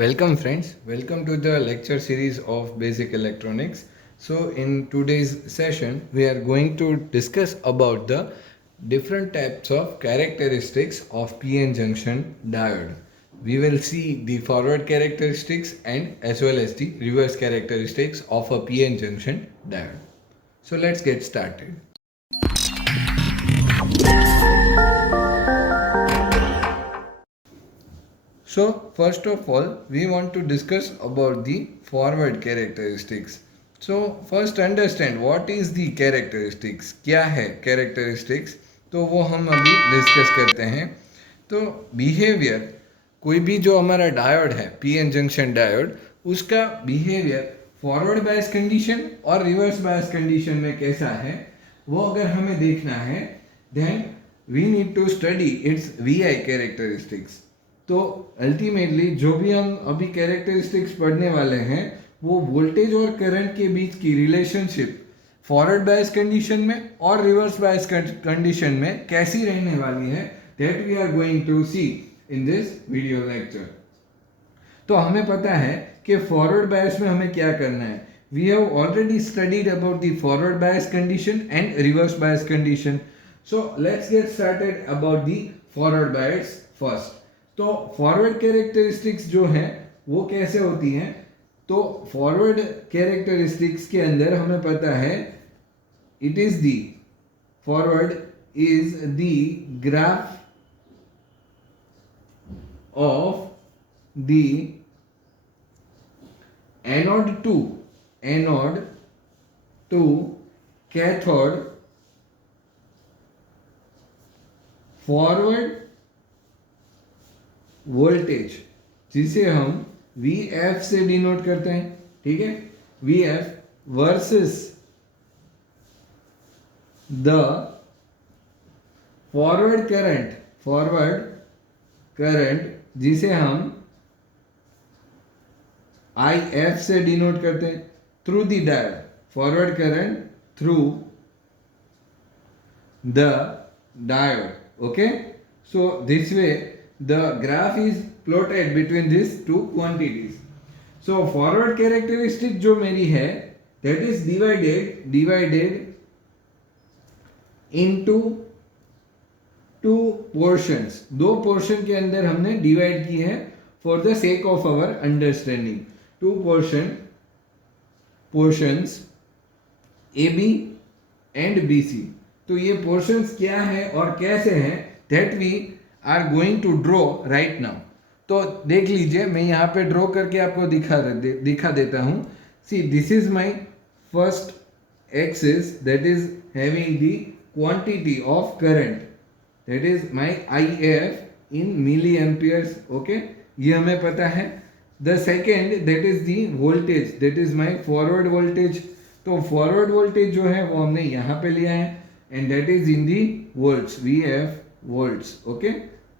Welcome friends, welcome to the lecture series of Basic Electronics. So in today's session we are going to discuss about the different types of characteristics of PN junction diode. We will see the forward characteristics and as well as the reverse characteristics of a PN junction diode. So let's get started. So first of all, we want to discuss about the forward characteristics. So first understand what is the characteristics. क्या है characteristics? तो वो हम अभी discuss करते हैं. तो behaviour कोई भी जो हमारा डायोड है पीएन जंक्शन डायोड उसका बिहेवियर फॉरवर्ड बायस कंडीशन और रिवर्स बायस कंडीशन में कैसा है वो अगर हमें देखना है then we need to study its VI characteristics. तो अल्टीमेटली जो भी हम अभी कैरेक्टरिस्टिक्स पढ़ने वाले हैं वो वोल्टेज और करंट के बीच की रिलेशनशिप फॉरवर्ड बायस कंडीशन में और रिवर्स बायस कंडीशन में कैसी रहने वाली है that we are going to see in this video lecture. तो हमें पता है कि फॉरवर्ड बायस में हमें क्या करना है. We have already studied about the forward bias condition and reverse bias condition. So let's get started about the forward bias first. तो फॉरवर्ड कैरेक्टरिस्टिक्स जो हैं वो कैसे होती हैं. तो फॉरवर्ड कैरेक्टरिस्टिक्स के अंदर हमें पता है it is the forward is the graph of the anode to cathode forward voltage जिसे हम VF से डिनोट करते हैं. ठीक है, VF versus the forward current जिसे हम IF से डिनोट करते हैं through the diode. Forward current through the diode. Okay, so this way the graph is plotted between these two quantities. So forward characteristic जो मेरी है that is divided into two portions. दो portion के अंदर हमने divide की है for the sake of our understanding. Two portions AB and BC. तो ये portions क्या है और कैसे हैं that we are going to draw right now. तो देख लीजिए मैं यहाँ पे ड्रॉ करके आपको दिखा देता हूँ. See this is my first axis that is having the quantity of current that is my IF in milli amperes. Okay, ये हमें पता है. The second that is the voltage that is my forward voltage. तो forward voltage जो है वो हमने यहाँ पे लिया है and that is in the volts VF volts. Okay,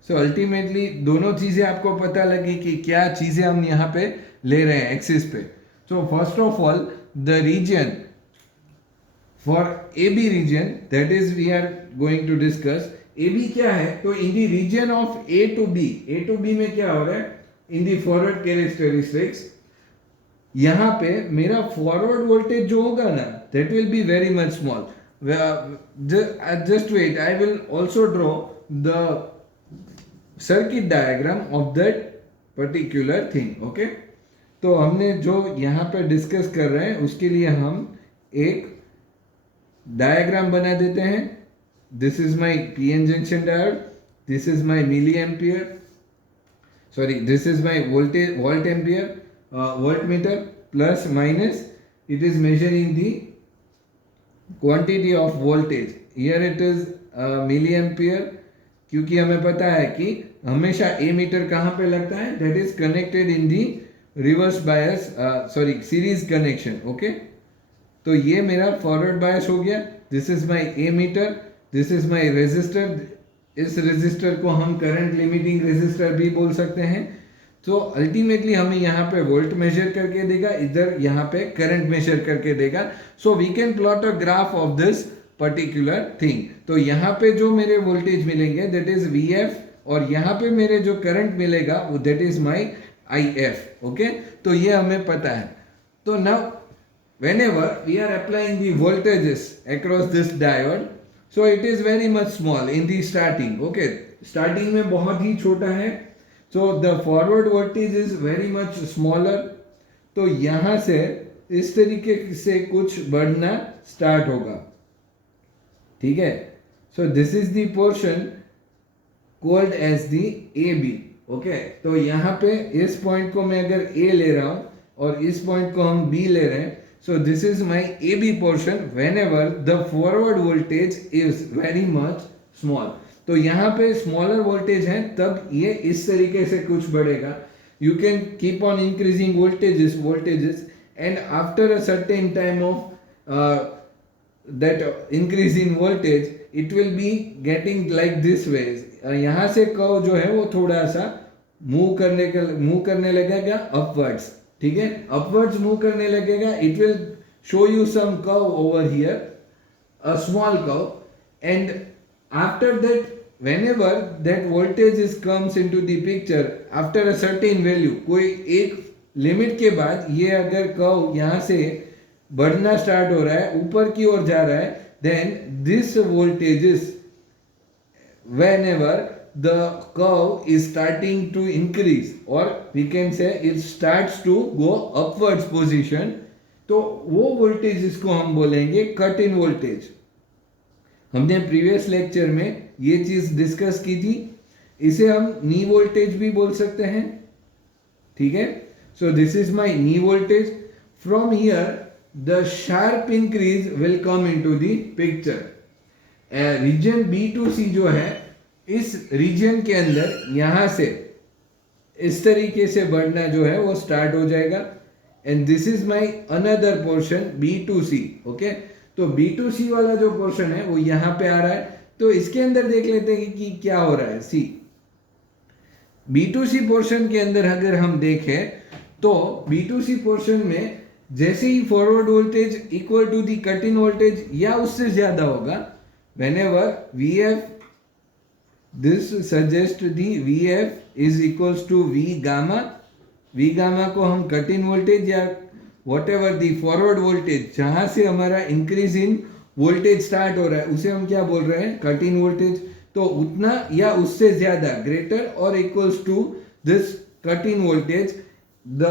so ultimately दोनों चीजें आपको पता लगी कि क्या चीजें हम यहाँ पे ले रहे हैं एक्सिस पे. So first of all the region for AB region that is we are going to discuss. AB क्या है तो in the region of A to B में क्या हो रहा है इन द फॉरवर्ड कैरेक्टरिस्टिक्स. यहाँ पे मेरा फॉरवर्ड वोल्टेज जो होगा ना that will be very much small. Just wait, I will also draw the circuit diagram of that particular thing. Okay, तो हमने जो यहाँ पे डिस्कस कर रहे हैं उसके लिए हम एक डायग्राम बना देते हैं. This is my PN junction diode, this is my milli ampere, sorry this is my volt ampere volt meter plus minus it is measuring the quantity of voltage. Here it is milliampere क्योंकि हमें पता है कि हमेशा ए metre कहाँ पे लगता है that is connected in the reverse bias series connection. Okay, तो ये मेरा फॉरवर्ड बायस हो गया. This is my ammeter, this is my resistor. इस रेजिस्टर को हम करंट लिमिटिंग रेजिस्टर भी बोल सकते हैं. तो अल्टीमेटली हमें यहाँ पे वोल्ट मेजर करके देगा, इधर यहाँ पे करंट मेजर करके देगा. So we can plot a graph of this particular thing. तो यहाँ पे जो मेरे वोल्टेज मिलेंगे दैट इज VF और यहाँ पे मेरे जो करंट मिलेगा वो that is my IF. Okay, तो ये हमें पता है. तो now whenever we are applying the voltages across this diode, so it is very much small in the starting. Okay, starting में बहुत ही छोटा है. So the forward voltage is very much smaller. तो यहाँ से इस तरीके से कुछ बढ़ना स्टार्ट होगा. ठीक है. So this is the portion called as the AB. Okay, तो यहाँ पे इस पॉइंट को मैं अगर A ले रहा हूँ और इस पॉइंट को हम B ले रहे हैं, so this is my AB portion whenever the forward voltage is very much small. तो यहाँ पे स्मॉलर वोल्टेज है तब ये इस तरीके से कुछ बढ़ेगा. You can keep on increasing voltages and after a certain time of that increase in voltage it will be getting like this way. यहाँ से कर्व जो है वो थोड़ा सा मूव करने लगेगा अपवर्ड्स. ठीक है, अपवर्ड्स मूव करने लगेगा. It will show you some curve over here, a small curve, and after that whenever that voltage is comes into the picture after a certain value, कोई एक लिमिट के बाद ये अगर कर्व यहाँ से बढ़ना स्टार्ट हो रहा है, ऊपर की ओर जा रहा है, then this voltages whenever the curve is starting to increase or we can say it starts to go upwards position, तो वो वोल्टेज इसको हम बोलेंगे कट इन वोल्टेज. हमने प्रीवियस लेक्चर में ये चीज डिस्कस की थी. इसे हम नी वोल्टेज भी बोल सकते हैं. ठीक है, so this is my knee voltage. From here the sharp increase will come into the picture. Region B2C जो है, इस रीजन के अंदर यहां से इस तरीके से बढ़ना जो है वो स्टार्ट हो जाएगा. And this is my another portion B2C. Okay, तो B2C वाला जो पोर्शन है वो यहाँ पे आ रहा है. तो इसके अंदर देख लेते हैं कि क्या हो रहा है. सी, B2C पोर्शन के अंदर अगर हम देखें तो B2C पोर्शन में जैसे ही forward voltage equal to the cut in voltage या उससे ज्यादा होगा, whenever VF, this suggest the VF is equals to V gamma. V gamma को हम कट इन वोल्टेज या whatever the forward voltage, जहां से हमारा इंक्रीज इन वोल्टेज स्टार्ट हो रहा है, उसे हम क्या बोल रहे हैं, कट इन वोल्टेज. तो उतना या उससे ज्यादा, ग्रेटर और equals to this cut in voltage, the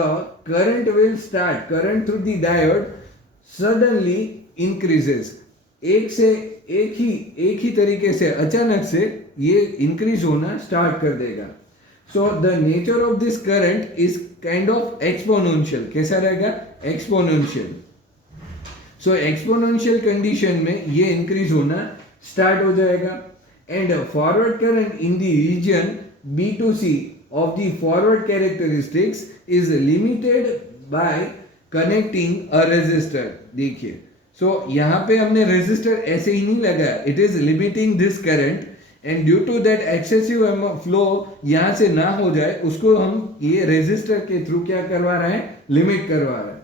current will start, current through the diode suddenly increases. एक ही तरीके से अचानक से ये इंक्रीज होना स्टार्ट कर देगा. So the nature of this current is kind of exponential. कैसा रहेगा, एक्सपोनेंशियल. सो एक्सपोनेंशियल कंडीशन में ये इंक्रीज होना स्टार्ट हो जाएगा. And forward current in the region B2C of the forward characteristics is limited by connecting a resistor. देखिए, सो यहाँ पे हमने रेजिस्टर ऐसे ही नहीं लगाया. It is limiting this current and due to that excessive flow यहाँ से ना हो जाए, उसको हम ये रेजिस्टर के थ्रू क्या करवा रहे हैं, लिमिट करवा रहे हैं.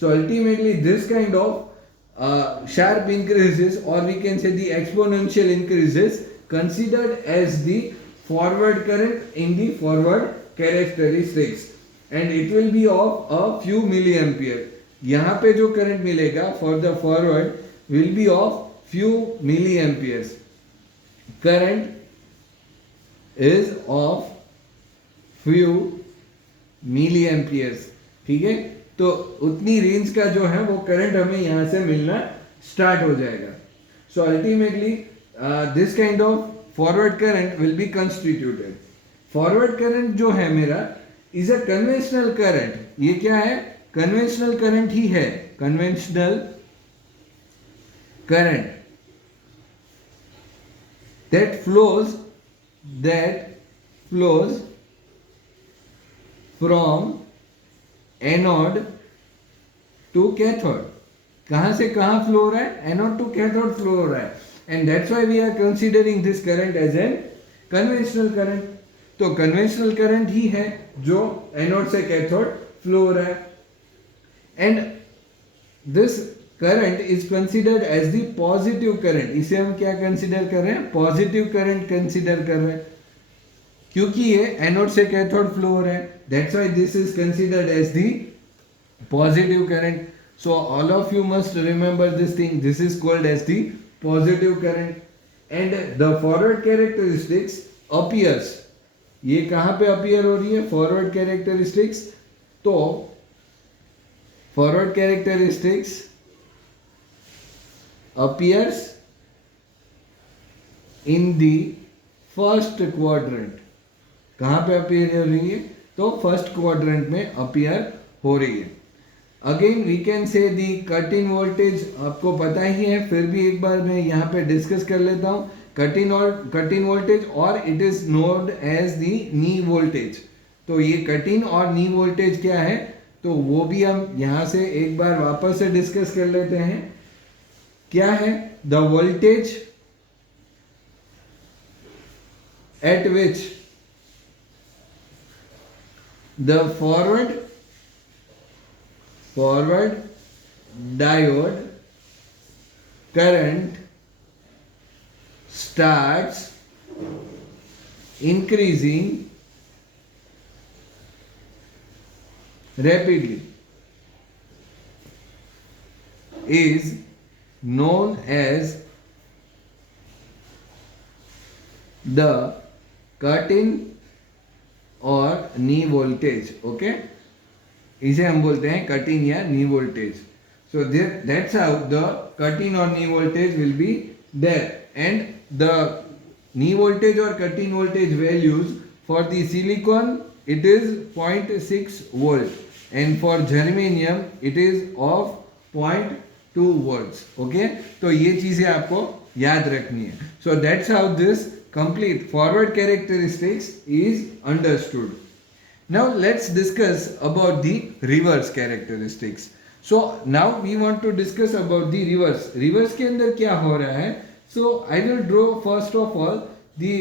So ultimately this kind of sharp increases, or we can say the exponential increases, considered as the forward current in the forward characteristics, and it will be of a few milliampere. यहाँ पे जो current मिलेगा for the forward will be of few milliamperes. Current is of few milliamperes. ठीक है, तो उतनी range का जो है वो करंट हमें यहाँ से मिलना स्टार्ट हो जाएगा. So ultimately this kind of forward current will be constituted. Forward current जो है मेरा इज अ कन्वेंशनल करंट. ये क्या है, कन्वेंशनल करंट ही है. Conventional current that flows from anode to cathode. कहां से कहां फ्लो हो रहा है, एनोड टू कैथोड फ्लो हो रहा है. And that's why we are considering this current as an conventional current. तो कन्वेंशनल करंट ही है जो एनोड से कैथोड फ्लो हो रहा है. And this current is considered as the positive current. इसे हम क्या कंसीडर कर रहे हैं, पॉजिटिव करंट कंसीडर कर रहे हैं, क्योंकि ये एनोड से कैथोड फ्लो हो रहा है. That's why this is considered as the positive current. So all of you must remember this thing. This is called as the positive current. And the forward characteristics appears. ये कहाँ पे appear हो रही है? Forward characteristics. तो forward characteristics appears in the first quadrant. कहाँ पे appear हो रही है? तो first quadrant में appear हो रही है. Again we can say the cut in voltage आपको पता ही है, फिर भी एक बार मैं यहाँ पे डिस्कस कर लेता हूँ. कट इन वोल्टेज और it is known as the knee voltage. तो ये कट इन और नी वोल्टेज क्या है, तो वो भी हम यहाँ से एक बार वापस से डिस्कस कर लेते हैं. क्या है? The voltage at which the forward diode current starts increasing rapidly is known as the cut-in or knee voltage. Okay, इसे हम बोलते हैं कट इन या knee voltage. So that's how the cut in और knee voltage will be there. And the knee voltage और cut in voltage values for the silicon it is 0.6 volt and for germanium it is of 0.2 volts. Okay, तो ये चीजें आपको याद रखनी है. So that's how this complete forward characteristics is understood. Now let's discuss about the reverse characteristics. So now we want to discuss about the reverse. Reverse के अंदर क्या हो रहा है? So I will draw first of all the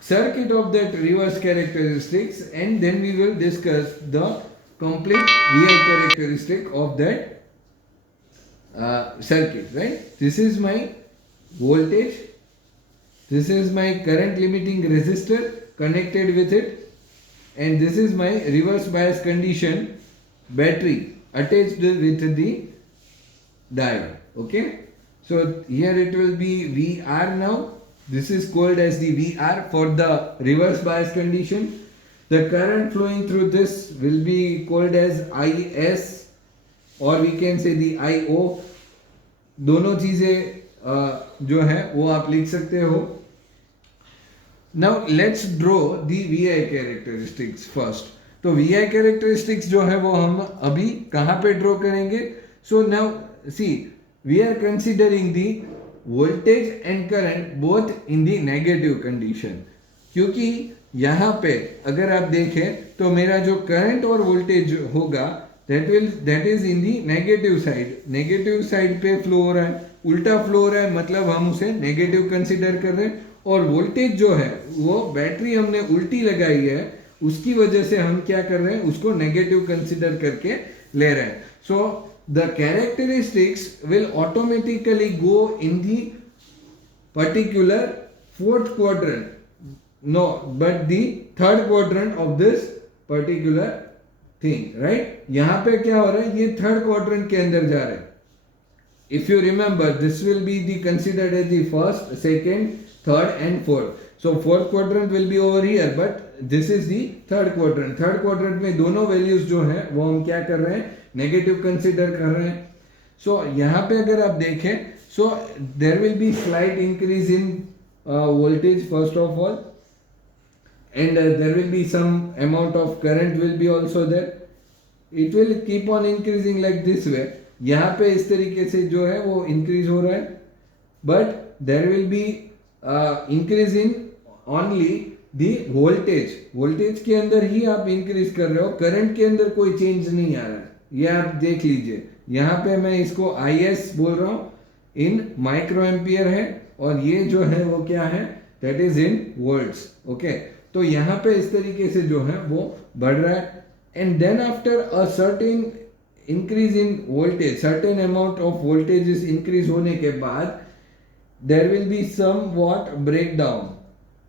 circuit of that reverse characteristics, and then we will discuss the complete VI characteristic of that circuit. Right? This is my voltage. This is my current limiting resistor connected with it. And this is my reverse bias condition battery attached with the diode. Okay, so here it will be VR. Now this is called as the VR for the reverse bias condition. The current flowing through this will be called as IS, or we can say the IO. दोनों चीजें जो है वो आप लिख सकते हो. Now let's draw the VI characteristics first. तो VI characteristics जो है वो हम अभी कहाँ पे ड्रॉ करेंगे? So now see, we are considering the voltage and current both in the negative condition. क्योंकि यहाँ पे अगर आप देखें तो मेरा जो करंट और वोल्टेज होगा that is in the negative side. Negative side पे फ्लो हो रहा है, उल्टा फ्लो हो रहा है, मतलब हम उसे नेगेटिव कंसिडर कर रहे हैं. और वोल्टेज जो है वो बैटरी हमने उल्टी लगाई है, उसकी वजह से हम क्या कर रहे हैं, उसको नेगेटिव कंसिडर करके ले रहे हैं. So the characteristics will automatically go in the particular fourth quadrant, no but the third quadrant of this particular thing. Right, यहाँ पे क्या हो रहा है, ये थर्ड क्वाड्रेंट के अंदर जा रहा है. If you remember, this will be the considered as the first, second, third and fourth. So fourth quadrant will be over here, but this is the third quadrant. Third quadrant में दोनों values जो हैं वो हम क्या कर रहे हैं, negative consider कर रहे हैं. So यहाँ पे अगर आप देखें, so there will be slight increase in voltage first of all, and there will be some amount of current will be also there. It will keep on increasing like this way. यहाँ पे इस तरीके से जो है वो increase हो रहा है, but there will be increase in only the voltage. Voltage के अंदर ही आप इंक्रीज कर रहे हो, करंट के अंदर कोई चेंज नहीं आ रहा है. ये आप देख लीजिए, यहाँ पे मैं इसको IS बोल रहा हूँ, इन माइक्रो एम्पियर है, और ये जो है वो क्या है, that is in volts. Okay, तो यहाँ पे इस तरीके से जो है वो बढ़ रहा है. And then after a certain increase in voltage, certain amount of voltage increase होने के बाद there will be somewhat break down.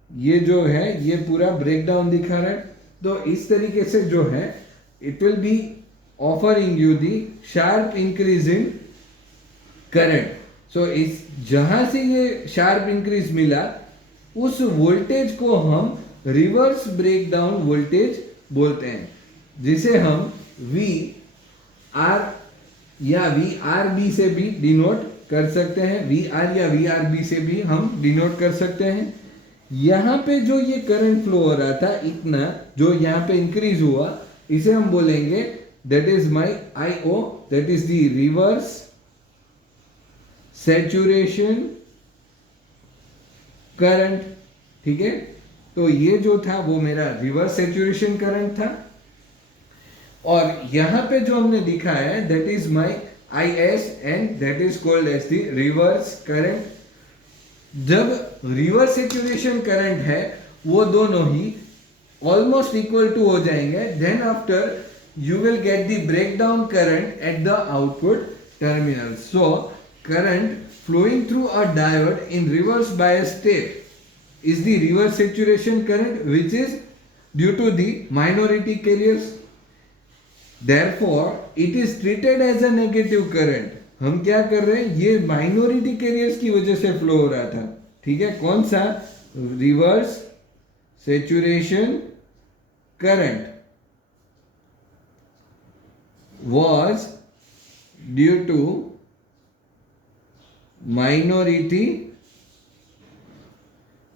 ये जो है ये पूरा ब्रेक डाउन दिखा रहा है. तो इस तरीके से जो है it will be offering you the sharp increase in current. So इस जहां से ये शार्प इंक्रीज मिला उस वोल्टेज को हम रिवर्स ब्रेकडाउन वोल्टेज बोलते हैं, जिसे हम वी आर या वी आर बी से भी डिनोट कर सकते हैं. वी आर या वी आर बी से भी हम डिनोट कर सकते हैं. यहाँ पे जो ये करंट फ्लो हो रहा था इतना जो यहाँ पे इंक्रीज हुआ, इसे हम बोलेंगे that is my I O, that is the reverse saturation current. ठीक है, तो ये जो था वो मेरा रिवर्स सैचुरेशन करंट था. और यहां पे जो हमने लिखा है that is my I S and that is called as the reverse current. जब रिवर्स सैचुरेशन करंट है वो दोनों ही ऑलमोस्ट इक्वल टू हो जाएंगे, then after you will get the breakdown current at the output terminal. So current flowing through a diode in reverse bias state is the reverse saturation current, which is due to the minority carriers. Therefore it is treated as a negative current. हम क्या कर रहे हैं, ये minority carriers की वजह से flow हो रहा था. ठीक है, कौन सा? Reverse saturation current was due to minority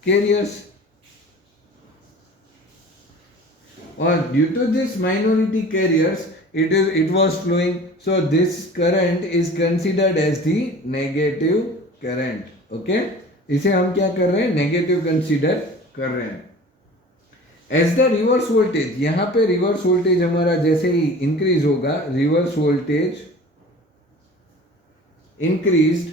carriers, or due to this minority carriers it was flowing. So this current is considered as the negative current. Okay, इसे हम क्या कर रहे हैं, नेगेटिव कंसीडर कर रहे हैं. एज द रिवर्स वोल्टेज, यहां पे रिवर्स वोल्टेज हमारा जैसे ही इंक्रीज होगा, reverse voltage increased,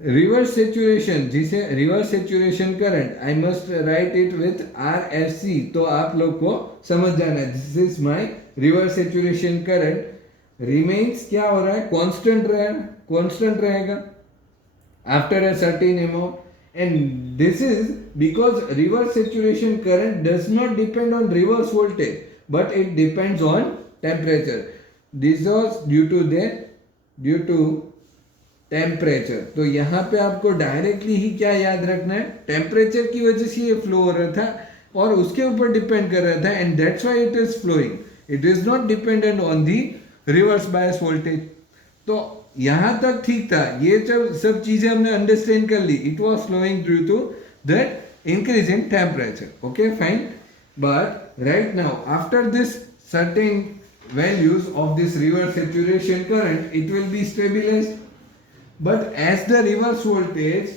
reverse saturation, जिसे reverse saturation current, I must write it with R F C, तो आप लोग को समझ जाना है. This is my reverse saturation current remains, क्या हो रहा है, कांस्टेंट रहेगा after a certain amount. And this is because reverse saturation current does not depend on reverse voltage, but it depends on temperature. This was due to temperature. तो यहाँ पे आपको directly ही क्या याद रखना है, टेम्परेचर की वजह से ये फ्लो हो रहा था और उसके ऊपर डिपेंड कर रहा था, and that's why it is flowing. It is not dependent on the reverse bias voltage. तो यहां तक ठीक था, ये जब सब चीजें हमने अंडरस्टैंड कर ली, it was flowing due to that increase in temperature. Okay fine, but right now after this certain values of this reverse saturation current, it will be stabilized. But as the reverse voltage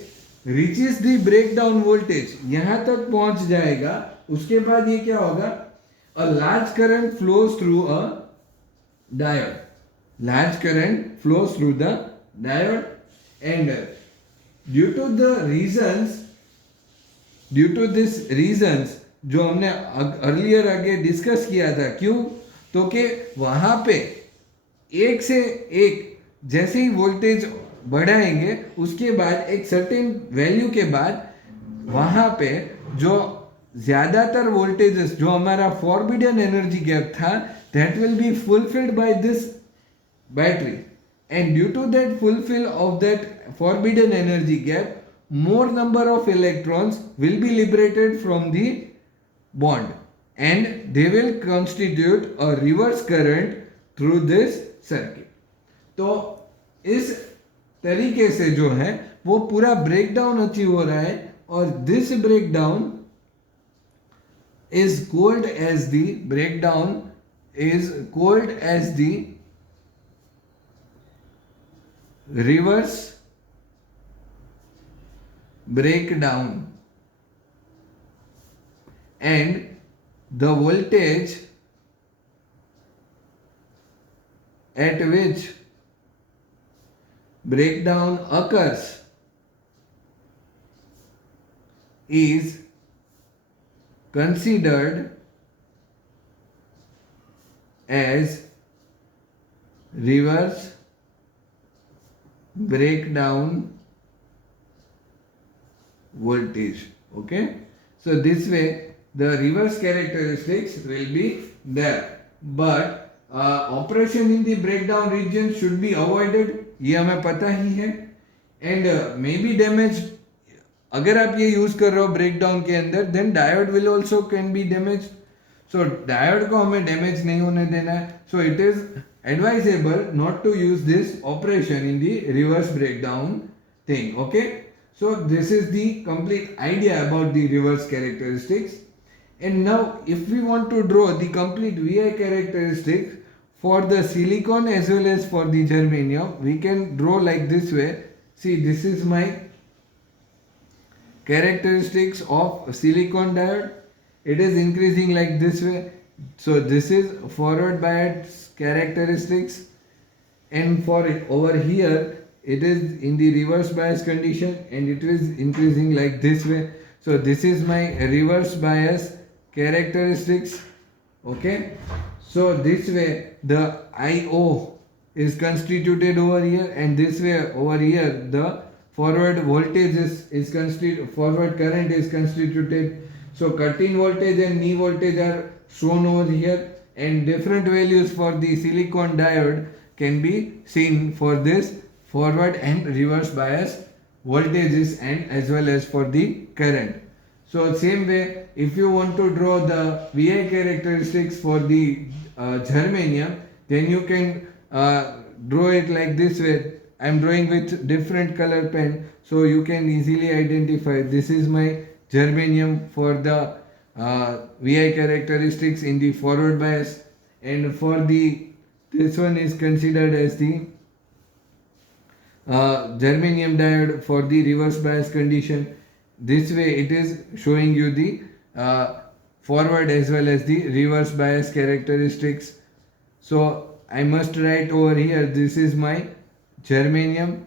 reaches the breakdown voltage, यहां तक पहुंच जाएगा, उसके बाद ये क्या होगा, a large current flows through a diode. Large current flows through the diode, and due to this reasons जो हमने अर्लियर आगे डिस्कस किया था, क्यों, तो कि वहां पे एक से एक जैसे ही वोल्टेज बढ़ाएंगे उसके बाद एक सर्टेन वैल्यू के बाद वहां पे जो ज्यादातर वोल्टेजेस जो हमारा फॉरबिडन एनर्जी गैप था, that will be fulfilled by this battery, and due to that fulfill of that forbidden energy gap, more number of electrons will be liberated from the bond and they will constitute a reverse current through this circuit. तो इस तरीके से जो है वो पूरा breakdown achieve हो रहा है, और this breakdown is called as the reverse breakdown, and the voltage at which breakdown occurs is considered as reverse breakdown voltage. Okay, so this way the reverse characteristics will be there. But operation in the breakdown region should be avoided, ये हमें पता ही है. And maybe damage, अगर आप ये use कर रहे हो ब्रेकडाउन के अंदर, then diode will also can be damage. सो डायोड को हमें डैमेज नहीं होने देना है. So it is advisable not to use this operation in the reverse breakdown thing. Okay, so this is the complete idea about the reverse characteristics. And now if we want to draw the complete VI characteristics for the silicon as well as for the germanium, we can draw like this way. See, this is my characteristics of silicon diode. It is increasing like this way. So this is forward bias characteristics, and for it over here it is in the reverse bias condition and it is increasing like this way. So this is my reverse bias characteristics. Okay, so this way the IO is constituted over here, and this way over here the forward voltage is constituted, forward current is constituted. So cut-in voltage and knee voltage are shown over here, and different values for the silicon diode can be seen for this forward and reverse bias voltages and as well as for the current. So same way, if you want to draw the VI characteristics for the germanium, then you can draw it like this way. I am drawing with different color pen, so you can easily identify this is my germanium for the VI characteristics in the forward bias, and for the this one is considered as the germanium diode for the reverse bias condition. This way it is showing you the forward as well as the reverse bias characteristics. So I must write over here this is my germanium,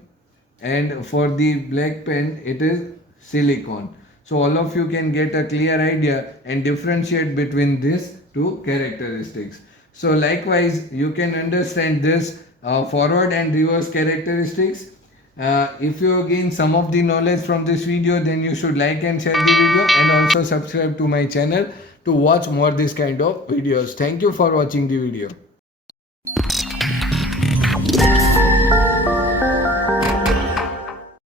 and for the black pen it is silicon. So all of you can get a clear idea and differentiate between these two characteristics. So likewise you can understand this forward and reverse characteristics. If you gain some of the knowledge from this video, then you should like and share the video, and also subscribe to my channel to watch more this kind of videos. Thank you for watching the video.